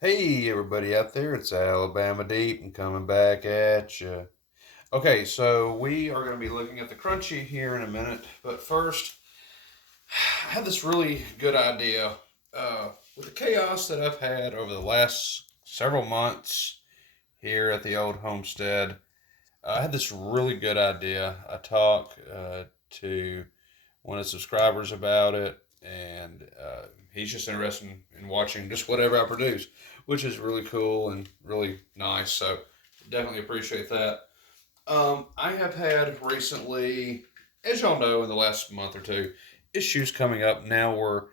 Hey, everybody out there, it's Alabama Deep and coming back at you. Okay, so we are going to be looking at the crunchy here in a minute, but first, I had this really good idea. With the chaos that I've had over the last several months here at the old homestead, I had this really good idea. I talked to one of the subscribers about it, and he's just interested in watching just whatever I produce, which is really cool and really nice. So definitely appreciate that. I have had recently, as y'all know, in the last month or two, issues coming up. Now we're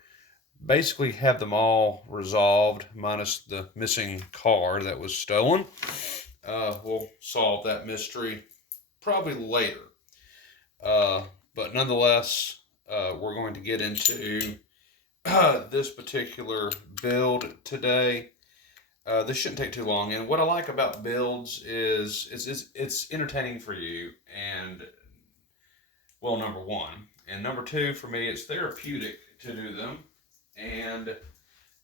basically have them all resolved, minus the missing car that was stolen. We'll solve that mystery probably later. Uh, but nonetheless, we're going to get into this particular build today. This shouldn't take too long. And what I like about builds is it's entertaining for you. And, well, number one. And number two, for me, it's therapeutic to do them. And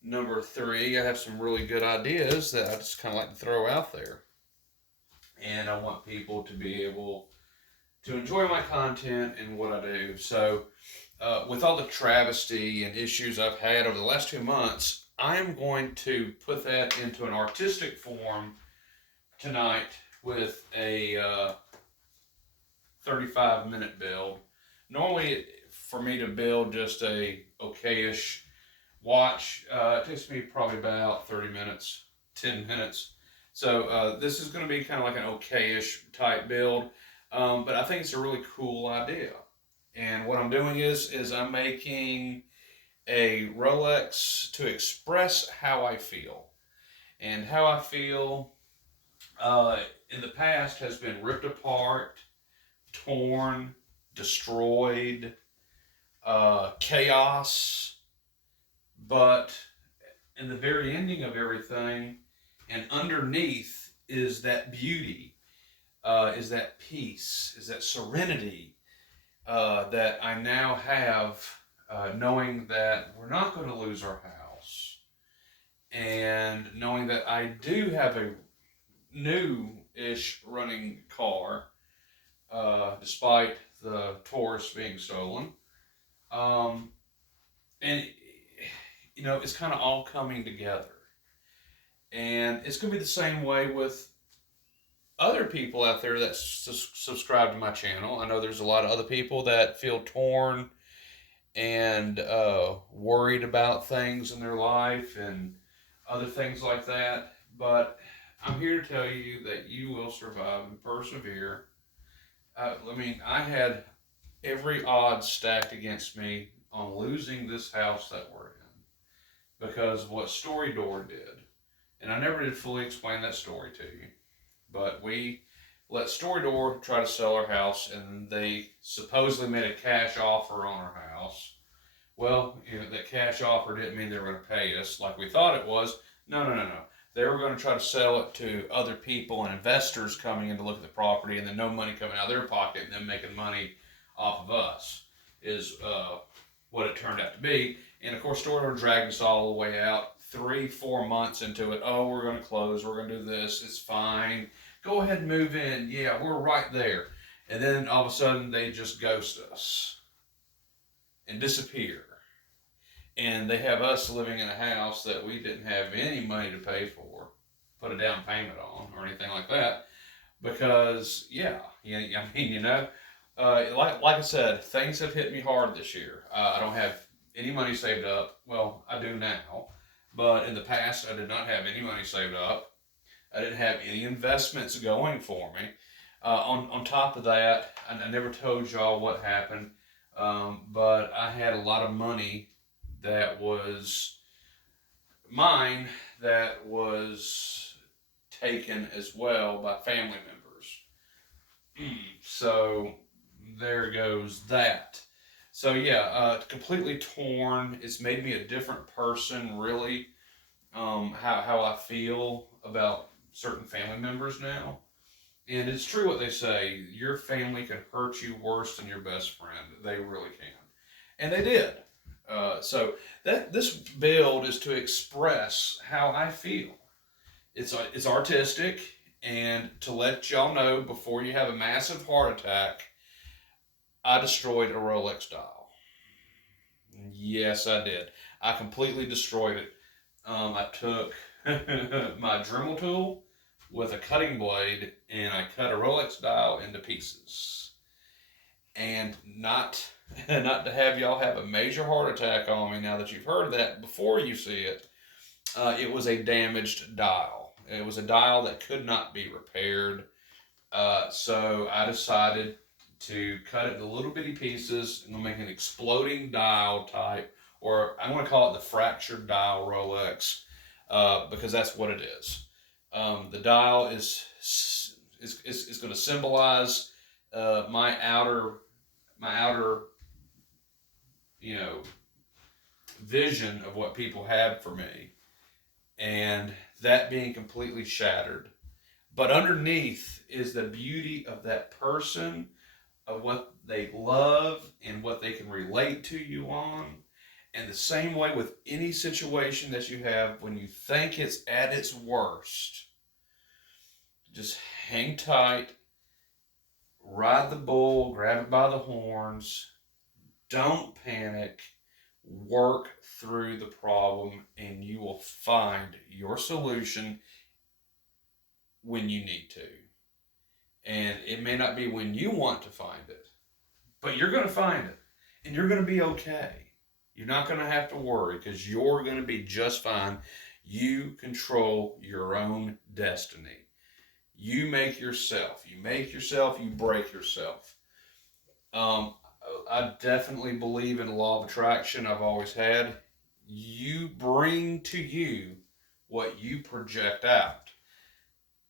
number three, I have some really good ideas that I just kind of like to throw out there. And I want people to be able to enjoy my content and what I do. So, with all the travesty and issues I've had over the last 2 months, I am going to put that into an artistic form tonight with a 35-minute build. Normally, for me to build just a okayish watch, it takes me probably about 30 minutes, 10 minutes. So this is going to be kind of like an okayish type build, but I think it's a really cool idea. And what I'm doing is I'm making a Rolex to express how I feel. And how I feel in the past has been ripped apart, torn, destroyed, chaos. But in the very ending of everything, and underneath is that beauty, is that peace, is that serenity that I now have, knowing that we're not going to lose our house, and knowing that I do have a new-ish running car, despite the Taurus being stolen. Um, and it's kind of all coming together, and it's going to be the same way with other people out there that subscribe to my channel. I know there's a lot of other people that feel torn and worried about things in their life and other things like that. But I'm here to tell you that you will survive and persevere. I had every odds stacked against me on losing this house that we're in because of what Story Door did. And I never did fully explain that story to you. But we let Story Door try to sell our house, and they supposedly made a cash offer on our house. Well, that cash offer didn't mean they were going to pay us like we thought it was. No, no, no, no. They were going to try to sell it to other people and investors coming in to look at the property, and then no money coming out of their pocket, and them making money off of us is what it turned out to be. And of course, Story Door dragged us all the way out. 3, 4 months into it, oh, we're going to close. We're going to do this. It's fine. Go ahead and move in. Yeah, we're right there. And then all of a sudden, they just ghost us and disappear, and they have us living in a house that we didn't have any money to pay for, put a down payment on, or anything like that. Because like I said, things have hit me hard this year. I don't have any money saved up. Well, I do now, but in the past, I did not have any money saved up. I didn't have any investments going for me. On top of that, I never told y'all what happened, but I had a lot of money that was mine that was taken as well by family members. So there goes that. So yeah, completely torn. It's made me a different person, really. How I feel about certain family members now. And it's true what they say. Your family can hurt you worse than your best friend. They really can. And they did. So that this build is to express how I feel. It's artistic, and to let y'all know before you have a massive heart attack, I destroyed a Rolex dial. Yes, I did. I completely destroyed it. I took my Dremel tool with a cutting blade and I cut a Rolex dial into pieces. And not to have y'all have a major heart attack on me now that you've heard that before you see it. It was a damaged dial. It was a dial that could not be repaired. So I decided to cut it into little bitty pieces and make an exploding dial type, or I'm going to call it the fractured dial Rolex, because that's what it is. The dial is going to symbolize my outer you know vision of what people have for me, and that being completely shattered. But underneath is the beauty of that person, of what they love and what they can relate to you on. And the same way with any situation that you have, when you think it's at its worst, just hang tight, ride the bull, grab it by the horns, don't panic, work through the problem, and you will find your solution when you need to. And it may not be when you want to find it, but you're going to find it, and you're going to be okay. You're not going to have to worry, because you're going to be just fine. You control your own destiny. You make yourself. You make yourself, you break yourself. Um, I definitely believe in the law of attraction. I've always had. You bring to you what you project out.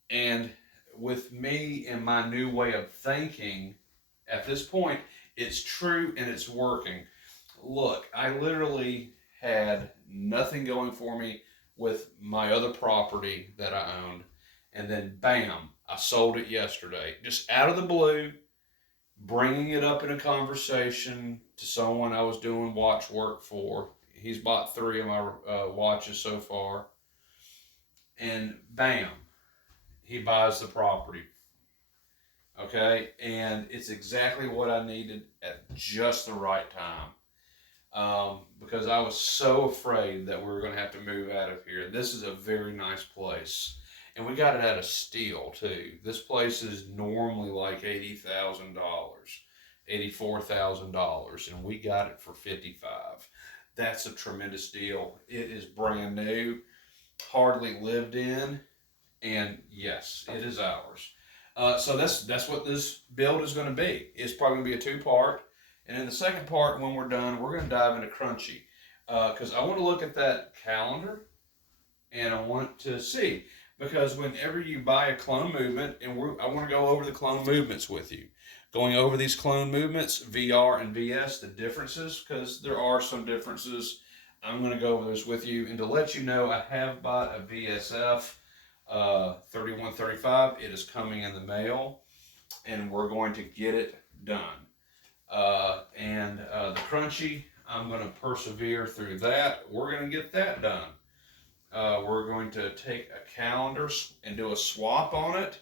And with me and my new way of thinking, at this point, it's true and it's working. Look, I literally had nothing going for me with my other property that I owned. And then, bam, I sold it yesterday. Just out of the blue, bringing it up in a conversation to someone I was doing watch work for. He's bought 3 of my watches so far. And bam, he buys the property. Okay? And it's exactly what I needed at just the right time. Because I was so afraid that we were going to have to move out of here. This is a very nice place. And we got it at a steal, too. This place is normally like $80,000, $84,000, and we got it for $55,000. That's a tremendous deal. It is brand new, hardly lived in, and yes, it is ours. So that's what this build is going to be. It's probably going to be a 2-part. And in the second part, when we're done, we're going to dive into Crunchy. Because I want to look at that calendar, and I want to see. Because whenever you buy a clone movement, and I want to go over the clone movements with you. Going over these clone movements, VR and VS, the differences, because there are some differences. I'm going to go over this with you. And to let you know, I have bought a VSF 3135. It is coming in the mail, and we're going to get it done. And the Crunchy, I'm going to persevere through that. We're going to get that done. We're going to take a calendar and do a swap on it,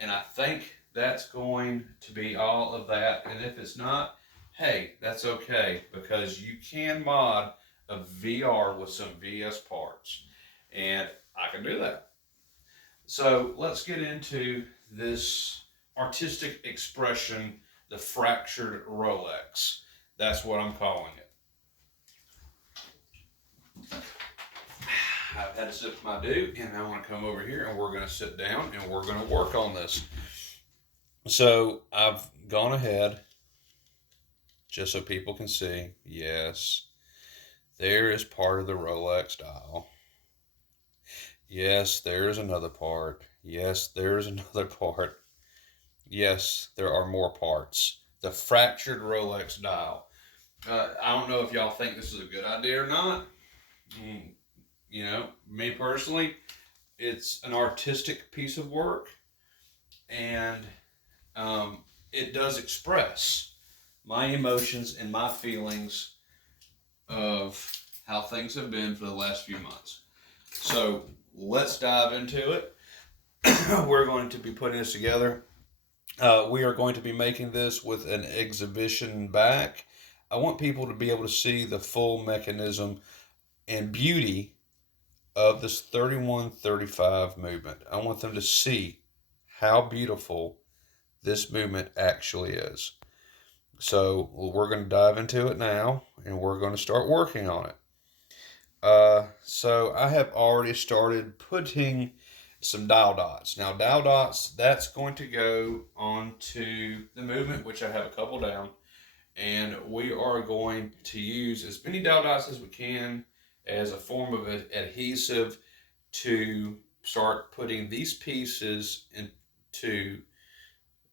and I think that's going to be all of that. And if it's not, hey, that's okay, because you can mod a VR with some VS parts, and I can do that. So let's get into this artistic expression, the fractured Rolex. That's what I'm calling it. I've had a sip of my dew, and I want to come over here, and we're going to sit down, and we're going to work on this. So I've gone ahead, just so people can see, yes, there is part of the Rolex dial. Yes, there's another part. Yes, there's another part. Yes, there are more parts. The fractured Rolex dial. I don't know if y'all think this is a good idea or not. Me personally, it's an artistic piece of work, and it does express my emotions and my feelings of how things have been for the last few months. So let's dive into it. We're going to be putting this together. We are going to be making this with an exhibition back. I want people to be able to see the full mechanism and beauty of this 3135 movement. I want them to see how beautiful this movement actually is. So we're going to dive into it now, and we're going to start working on it. So I have already started putting some dial dots. Now dial dots, that's going to go onto the movement, which I have a couple down, and we are going to use as many dial dots as we can as a form of adhesive to start putting these pieces into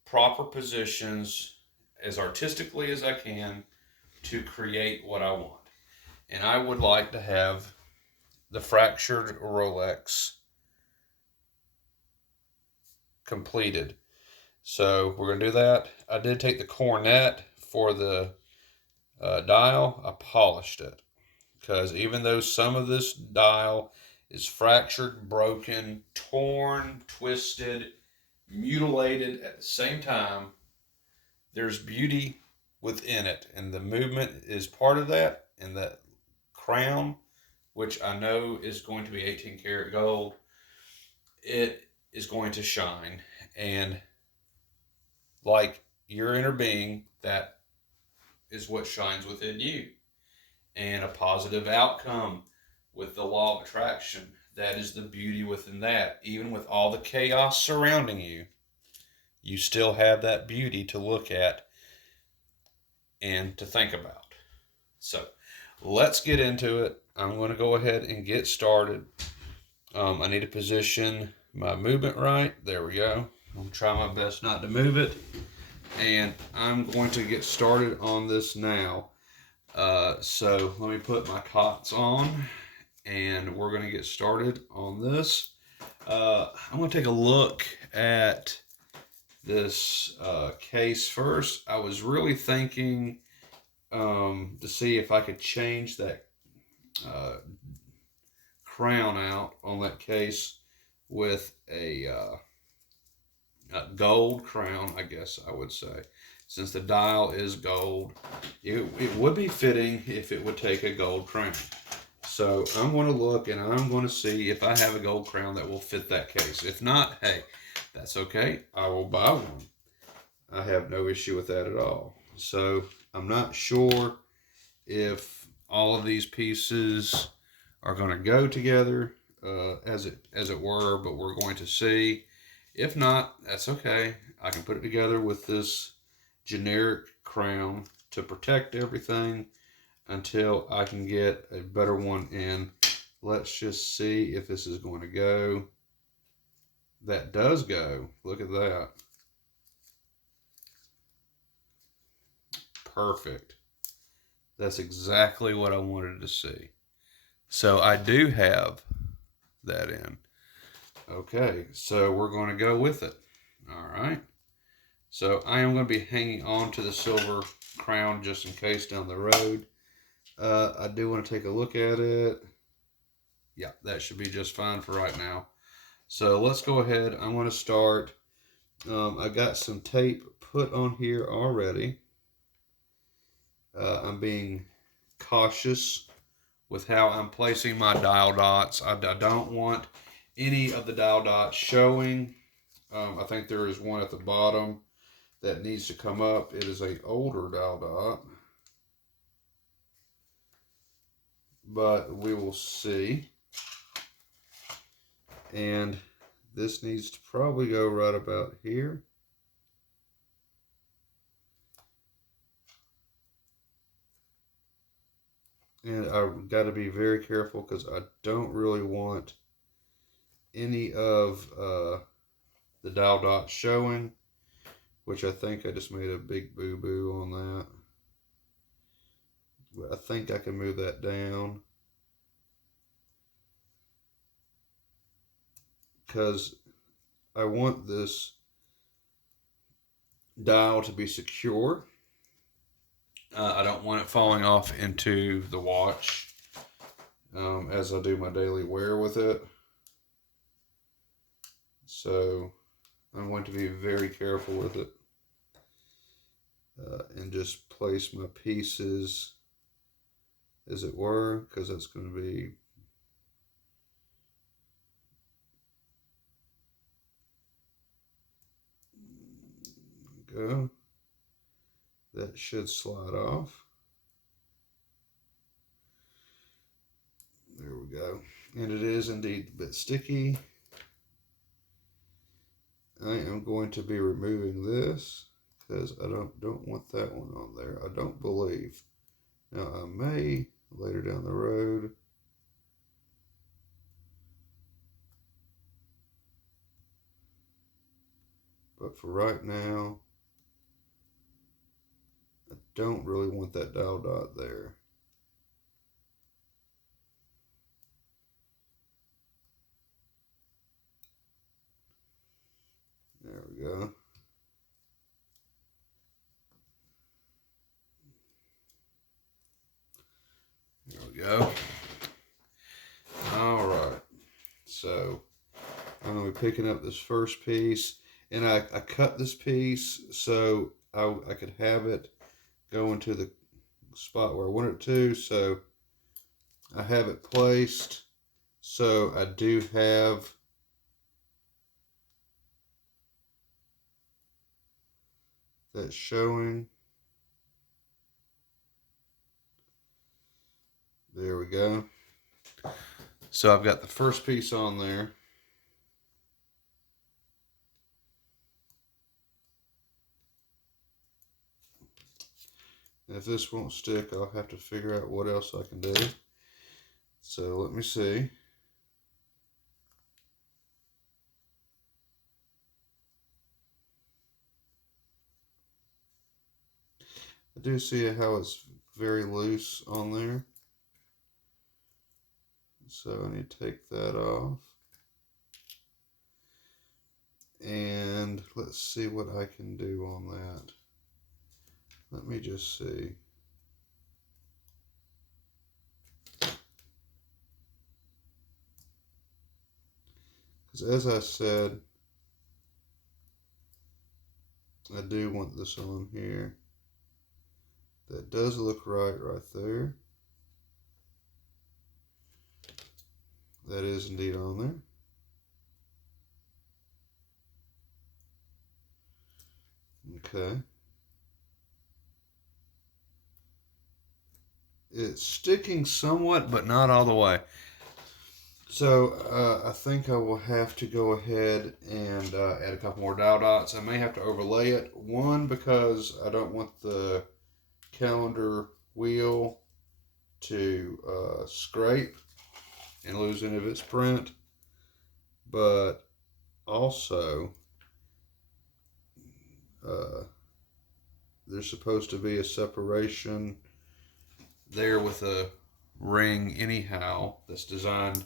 proper positions as artistically as I can to create what I want. And I would like to have the fractured Rolex completed. So we're going to do that. I did take the cornet for the dial. I polished it because even though some of this dial is fractured, broken, torn, twisted, mutilated at the same time, there's beauty within it, and the movement is part of that. And that crown, which I know is going to be 18 karat gold, it is going to shine. And like your inner being, that is what shines within you. And a positive outcome with the law of attraction, that is the beauty within that. Even with all the chaos surrounding you, you still have that beauty to look at and to think about. So let's get into it. I'm going to go ahead and get started. I need to position my movement right. There we go. I'm trying my best not to move it. And I'm going to get started on this now. So let me put my cots on, and we're going to get started on this. I'm going to take a look at this case first. I was really thinking to see if I could change that crown out on that case with a gold crown, I guess I would say. Since the dial is gold, it would be fitting if it would take a gold crown. So I'm going to look and I'm going to see if I have a gold crown that will fit that case. If not, hey, that's okay. I will buy one. I have no issue with that at all. So I'm not sure if all of these pieces are going to go together as it were, but we're going to see. If not, that's okay. I can put it together with this generic crown to protect everything until I can get a better one in. Let's just see if this is going to go. That does go. Look at that. Perfect. That's exactly what I wanted to see. So I do have that in. Okay, so we're going to go with it. All right. So I am going to be hanging on to the silver crown just in case down the road. I do want to take a look at it. Yeah, that should be just fine for right now. So let's go ahead. I'm going to start. I got some tape put on here already. I'm being cautious with how I'm placing my dial dots. I don't want any of the dial dots showing. I think there is one at the bottom that needs to come up. It is an older dial dot, but we will see. And this needs to probably go right about here. And I've got to be very careful because I don't really want any of the dial dots showing, which I think I just made a big boo-boo on that. But I think I can move that down because I want this dial to be secure. I don't want it falling off into the watch as I do my daily wear with it. So I'm going to be very careful with it and just place my pieces, as it were, because that's going to be go. That should slide off. There we go. And it is indeed a bit sticky. I am going to be removing this because I don't want that one on there. I don't believe. Now I may later down the road. But for right now, I don't really want that dial dot there. There we go. There we go. All right. So I'm going to be picking up this first piece. And I cut this piece so I could have it go into the spot where I want it to. So I have it placed. So I do have that showing. There we go. So I've got the first piece on there. And if this won't stick, I'll have to figure out what else I can do. So let me see. I do see how it's very loose on there. So I need to take that off. And let's see what I can do on that. Let me just see. Because as I said, I do want this on here. That does look right there. That is indeed on there. Okay. It's sticking somewhat, but not all the way. So I think I will have to go ahead and add a couple more dial dots. I may have to overlay it. One, because I don't want the calendar wheel to scrape and lose any of its print. But also, there's supposed to be a separation there with a ring anyhow that's designed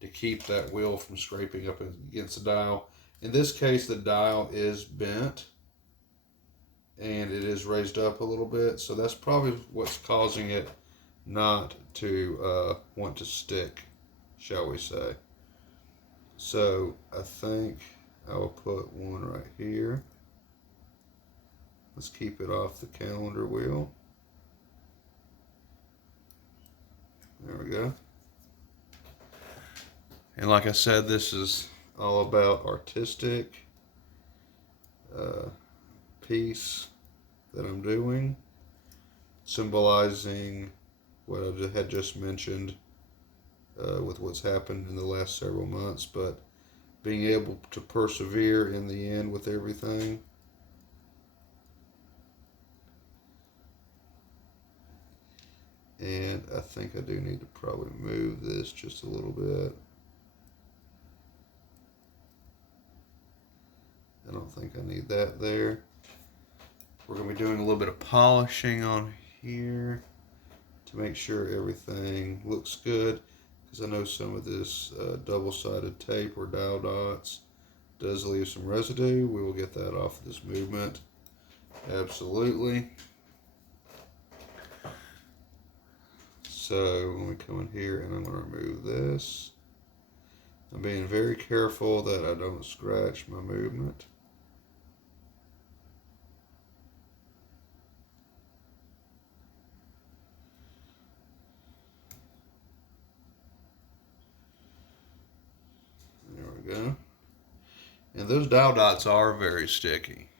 to keep that wheel from scraping up against the dial. In this case, the dial is bent and it is raised up a little bit, so that's probably what's causing it not to want to stick, shall we say. So I think I will put one right here. Let's keep it off the calendar wheel. There we go. And like I said, this is all about artistic piece that I'm doing, symbolizing what I had just mentioned with what's happened in the last several months, but being able to persevere in the end with everything. And I think I do need to probably move this just a little bit. I don't think I need that there. We're going to be doing a little bit of polishing on here to make sure everything looks good, because I know some of this double-sided tape or dial dots does leave some residue. We will get that off of this movement. Absolutely. So let me come in here and I'm going to remove this. I'm being very careful that I don't scratch my movement. There we go. And those dial dots are very sticky.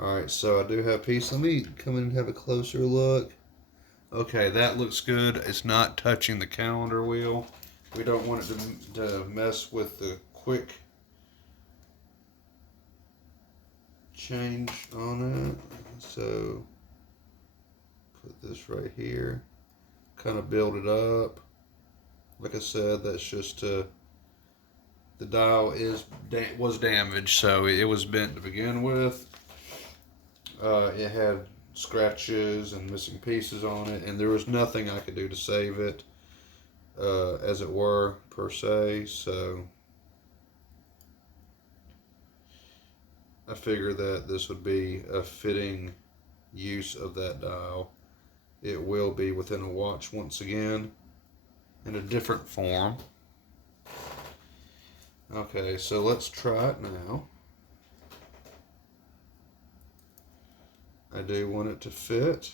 Alright, so I do have a piece. Let me come in and have a closer look. Okay, that looks good. It's not touching the calendar wheel. We don't want it to mess with the quick change on it. So put this right here. Kind of build it up. Like I said, that's just the dial was damaged, so it was bent to begin with. It had scratches and missing pieces on it, and there was nothing I could do to save it, as it were, per se. So I figured that this would be a fitting use of that dial. It will be within a watch once again, in a different form. Okay, so let's try it now. I do want it to fit.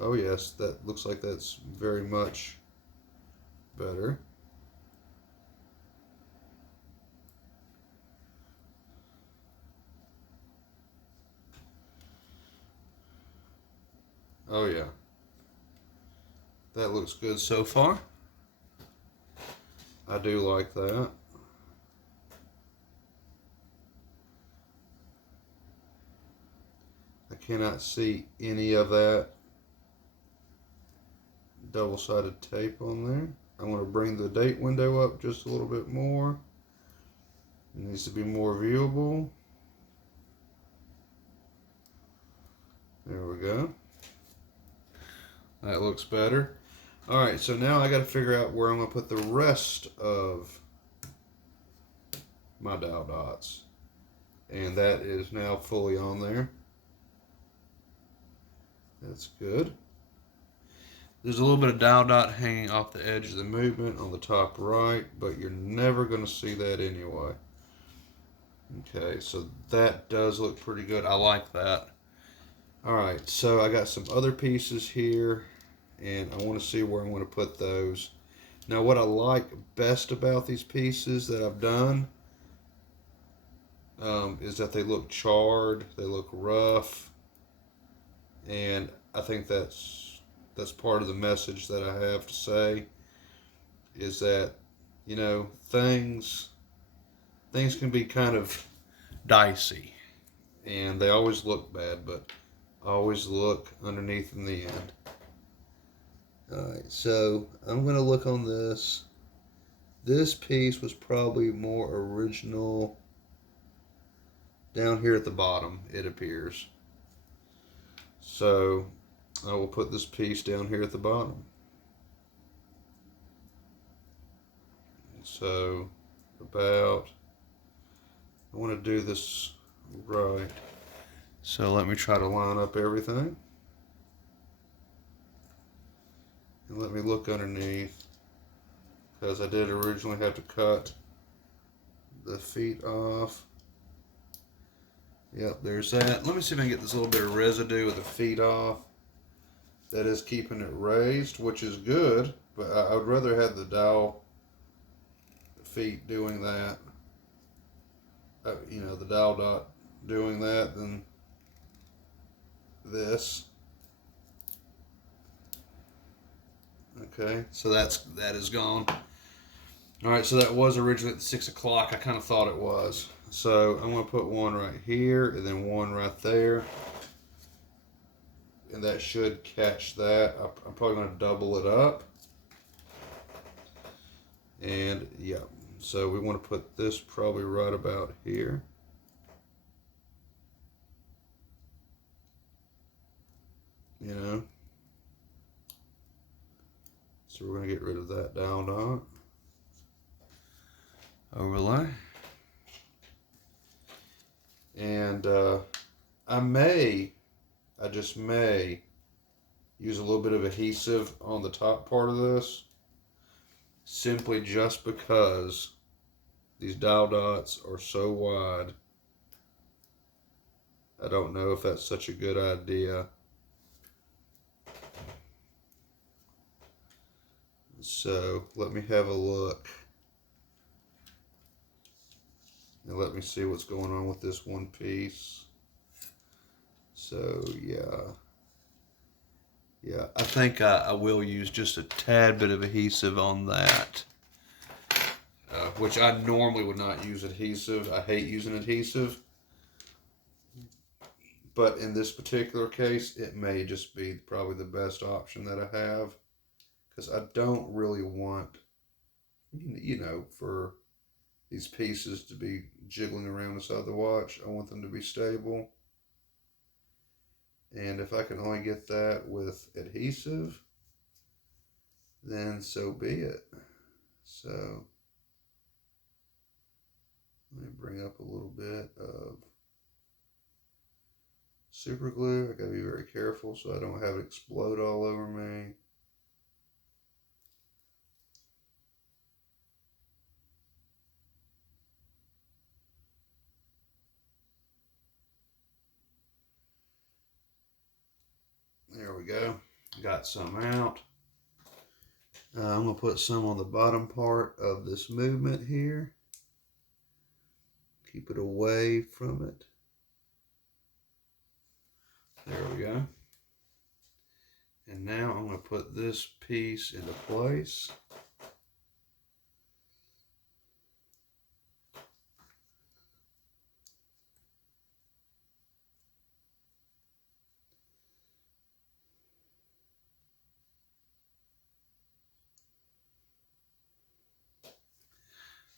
Oh yes, that looks like that's very much better. Oh yeah. That looks good so far. I do like that. I cannot see any of that double-sided tape on there. I want to bring the date window up just a little bit more. It needs to be more viewable. There we go. That looks better. Alright, so now I got to figure out where I'm going to put the rest of my dial dots. And that is now fully on there. That's good. There's a little bit of dial dot hanging off the edge of the movement on the top right, but you're never going to see that anyway. Okay, so that does look pretty good. I like that. Alright, so I got some other pieces here, and I want to see where I'm going to put those. Now, what I like best about these pieces that I've done is that they look charred, they look rough, and I think that's part of the message that I have to say, is that, you know, things can be kind of dicey, and they always look bad, but always look underneath in the end. Alright, so I'm going to look on this. This piece was probably more original down here at the bottom, it appears. So I will put this piece down here at the bottom. So I want to do this right. So let me try to line up everything. And let me look underneath, because I did originally have to cut the feet off. Yep, there's that. Let me see if I can get this little bit of residue of the feet off. That is keeping it raised, which is good, but I would rather have the dial feet doing that. You know, the dial dot doing that than this. Okay, so that is gone. All right, so that was originally at 6 o'clock. I kind of thought it was. So I'm going to put one right here and then one right there. And that should catch that. I'm probably going to double it up. And yeah, so we want to put this probably right about here. You know. So we're going to get rid of that dial dot. Overlay. And I just may use a little bit of adhesive on the top part of this, simply just because these dial dots are so wide. I don't know if that's such a good idea. So let me have a look. And let me see what's going on with this one piece. So yeah. Yeah, I think I will use just a tad bit of adhesive on that. Which I normally would not use adhesive. I hate using adhesive. But in this particular case, it may just be probably the best option that I have. Because I don't really want, for these pieces to be jiggling around inside the watch. I want them to be stable. And if I can only get that with adhesive, then so be it. So let me bring up a little bit of super glue. I gotta be very careful so I don't have it explode all over me. There we go. Got some out. I'm going to put some on the bottom part of this movement here. Keep it away from it. There we go. And now I'm going to put this piece into place.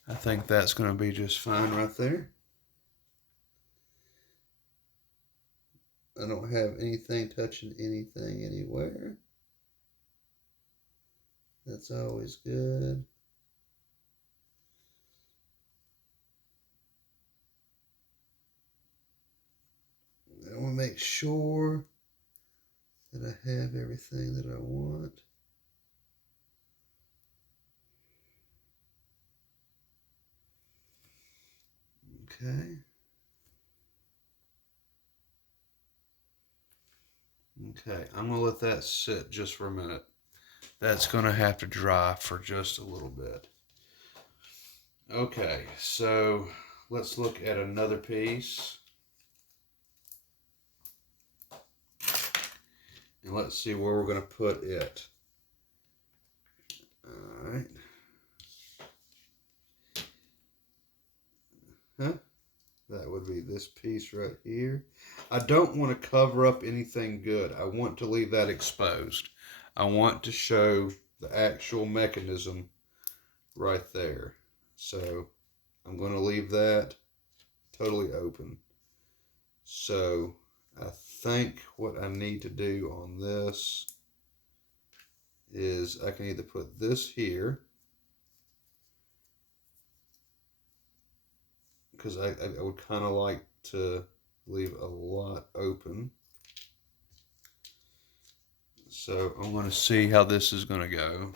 I think that's going to be just fine right there. I don't have anything touching anything anywhere. That's always good. I want to make sure that I have everything that I want. Okay. Okay, I'm going to let that sit just for a minute. That's going to have to dry for just a little bit. Okay, so let's look at another piece. And let's see where we're going to put it. All right. Huh? That would be this piece right here. I don't want to cover up anything good. I want to leave that exposed. I want to show the actual mechanism right there. So I'm going to leave that totally open. So I think what I need to do on this is I can either put this here, because I would kind of like to leave a lot open. So I'm going to see how this is going to go.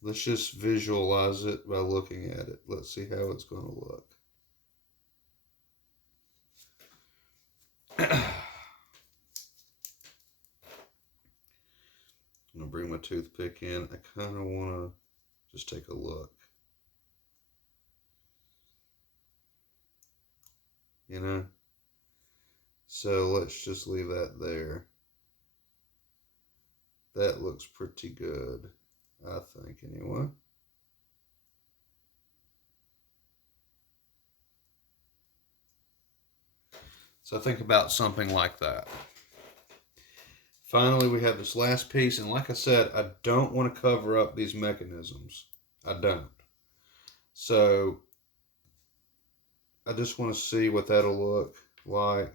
Let's just visualize it by looking at it. Let's see how it's going to look. I'm going to bring my toothpick in. I kind of want to just take a look. You know? So let's just leave that there. That looks pretty good, I think, anyway. So think about something like that. Finally, we have this last piece, and like I said, I don't want to cover up these mechanisms. I don't. So I just want to see what that'll look like.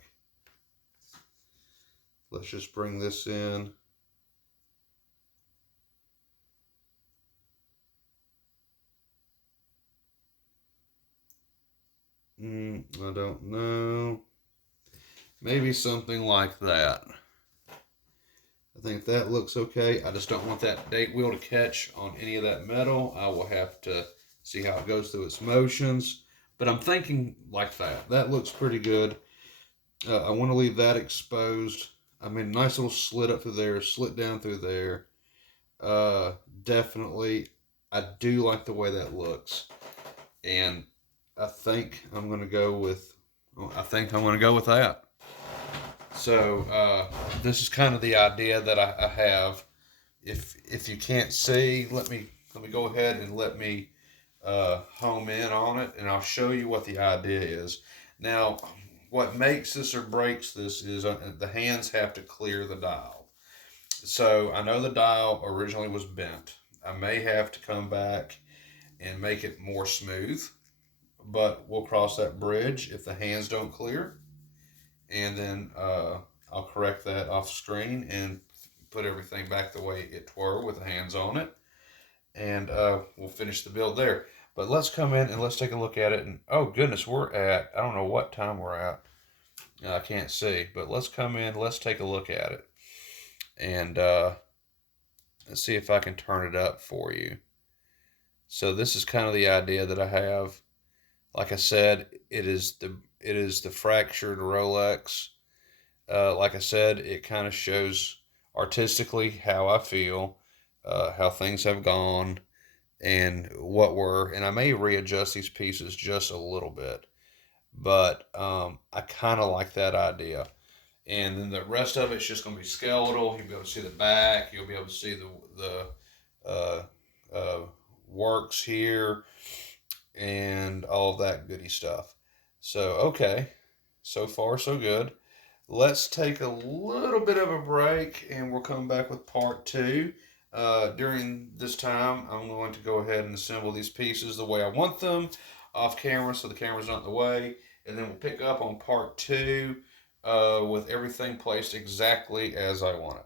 Let's just bring this in. I don't know. maybe something like that. I think that looks okay. I just don't want that date wheel to catch on any of that metal. I will have to see how it goes through its motions. But I'm thinking like that. That looks pretty good. I want to leave that exposed. I mean, nice little slit up through there, slit down through there. Uh, Definitely, I do like the way that looks. And I think I'm going to go with, I think I'm going to go with that. So this is kind of the idea that I have. If you can't see, let me go ahead and let me home in on it, and I'll show you what the idea is. Now, what makes this or breaks this is the hands have to clear the dial. So I know the dial originally was bent. I may have to come back and make it more smooth, but we'll cross that bridge if the hands don't clear, and then I'll correct that off screen and put everything back the way it were with the hands on it, and we'll finish the build there. But let's come in and let's take a look at it. And oh goodness, we're at, I don't know what time we're at. I can't see, but let's come in. Let's take a look at it, and let's see if I can turn it up for you. So this is kind of the idea that I have. Like I said, it is the fractured Rolex. Like I said, it kind of shows artistically how I feel, how things have gone, and what were. And I may readjust these pieces just a little bit, but I kind of like that idea. And then the rest of it's just going to be skeletal. You'll be able to see the back. You'll be able to see the works here and all of that goody stuff. So okay, so far so good. Let's take a little bit of a break, and we'll come back with part two. During this time, I'm going to go ahead and assemble these pieces the way I want them, off camera, so the camera's not in the way, and then we'll pick up on part two with everything placed exactly as I want it.